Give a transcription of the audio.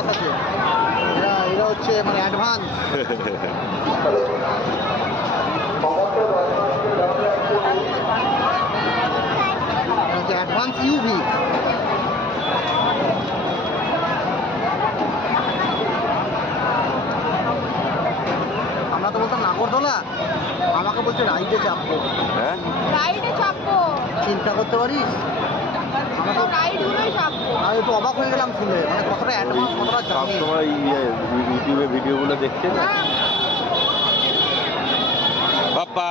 Class আছে, এরা হচ্ছে মানে অ্যাডভান্স। Advance UV. আমরা তো বলতাম নাগরদোলা, আমাকে বলছে রাইডে চাপবো। হ্যাঁ, রাইডে চাপবো, চিন্তা করতে পারিস। আমরা তো রাইডগুলোই চাপবো। আমি একটু অবাক হয়ে গেলাম শুনে, মানে কতটা অ্যাডভান্স, কতটা জানি। সবসময় ইউটিউবে ভিডিওগুলো দেখছে না হ্যাঁ। বাপ্পা।